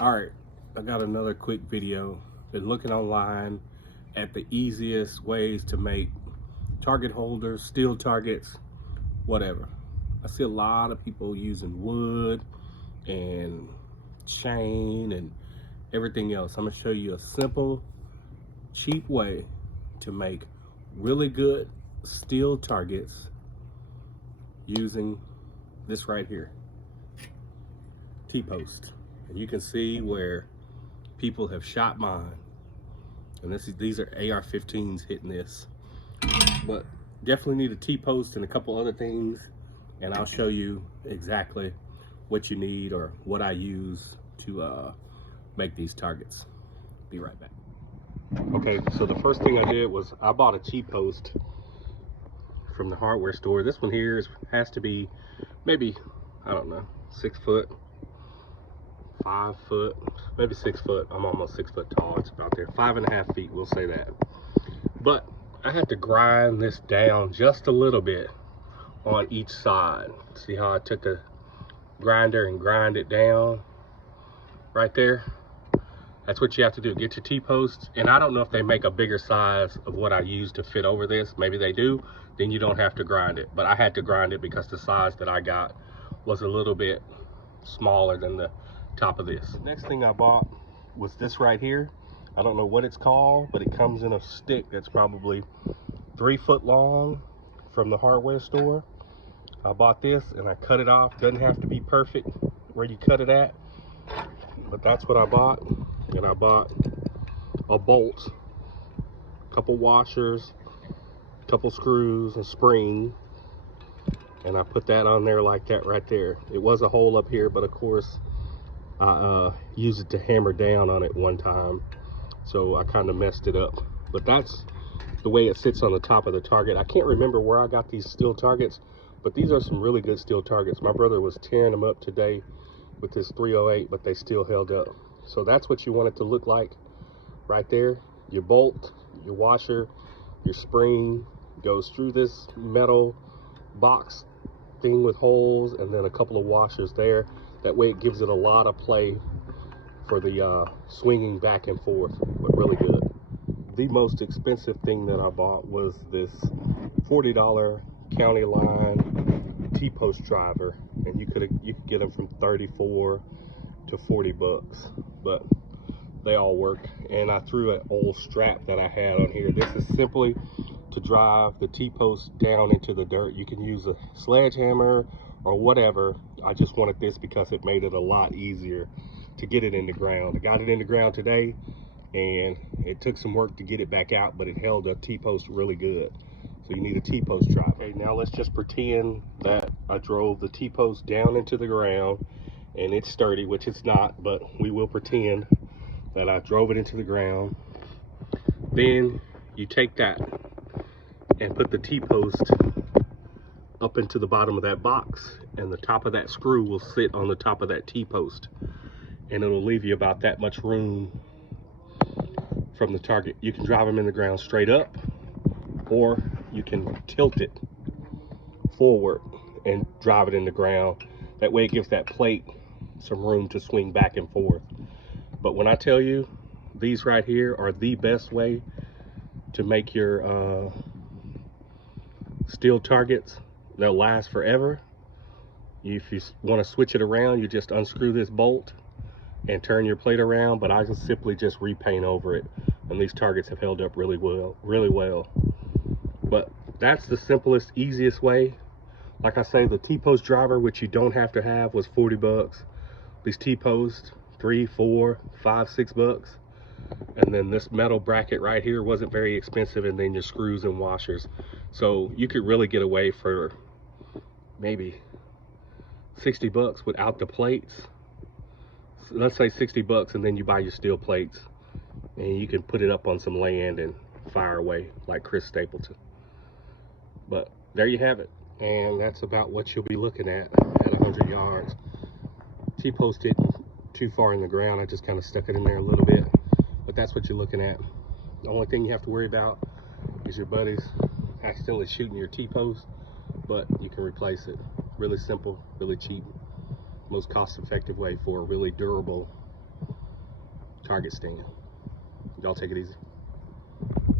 All right, I got another quick video. Been looking online at the easiest ways to make target holders, steel targets, whatever. I see a lot of people using wood and chain and everything else. I'm gonna show you a simple, cheap way to make really good steel targets using this right here, Tpost. And you can see where people have shot mine, and these are AR-15s hitting this, but definitely need a Tpost and a couple other things, and I'll show you exactly what you need or what I use to make these targets. Be right back. Okay, so the first thing I did was I bought a Tpost from the hardware store. This one here has to be maybe, I don't know, 6 foot, 5 foot, maybe 6 foot. I'm almost 6 foot tall. It's about there, 5.5 feet, we'll say that. But I had to grind this down just a little bit on each side. See how I took a grinder and grind it down right there? That's what you have to do. Get your Tpost, and I don't know if they make a bigger size of what I use to fit over this. Maybe they do. Then you don't have to grind it, but I had to grind it because the size that I got was a little bit smaller than the top of this. The next thing I bought was this right here. I don't know what it's called, but it comes in a stick that's probably 3 foot long from the hardware store. I bought this and I cut it off. Doesn't have to be perfect where you cut it at, but that's what I bought. And I bought a bolt, a couple washers, a couple screws, a spring, and I put that on there like that right there. It was a hole up here, but of course I used it to hammer down on it one time, so I kind of messed it up. But that's the way it sits on the top of the target. I can't remember where I got these steel targets, but these are some really good steel targets. My brother was tearing them up today with this 308, but they still held up. So that's what you want it to look like right there. Your bolt, your washer, your spring goes through this metal box thing with holes, and then a couple of washers there. That way it gives it a lot of play for the swinging back and forth, but really good. The most expensive thing that I bought was this $40 county line Tpost Driver, and you could get them from 34 to 40 bucks, but they all work. And I threw an old strap that I had on here. This is simply to drive the Tpost down into the dirt. You can use a sledgehammer or whatever. I just wanted this because it made it a lot easier to get it in the ground. I got it in the ground today, and it took some work to get it back out, but it held a Tpost really good. So you need a Tpost driver. Okay, now let's just pretend that I drove the Tpost down into the ground and it's sturdy, which it's not, but we will pretend that I drove it into the ground. Then you take that and put the Tpost up into the bottom of that box, and the top of that screw will sit on the top of that Tpost, and it'll leave you about that much room from the target. You can drive them in the ground straight up, or you can tilt it forward and drive it in the ground. That way it gives that plate some room to swing back and forth. But when I tell you, these right here are the best way to make your steel targets. They'll last forever. If you want to switch it around, you just unscrew this bolt and turn your plate around, but I just simply just repaint over it, and these targets have held up really well. But that's the simplest, easiest way. Like I say, the Tpost Driver, which you don't have to have, was 40 bucks. These Tpost, 3, 4, 5, 6 bucks. And then this metal bracket right here wasn't very expensive, and then your screws and washers. So you could really get away for maybe 60 bucks without the plates. So let's say 60 bucks, and then you buy your steel plates, and you can put it up on some land and fire away like Chris Stapleton. But there you have it, and that's about what you'll be looking at 100 yards. Tpost it too far in the ground. I just kind of stuck it in there a little bit, but that's what you're looking at. The only thing you have to worry about is your buddies accidentally shooting your Tpost, but you can replace it. Really simple, really cheap, most cost-effective way for a really durable target stand. Y'all take it easy.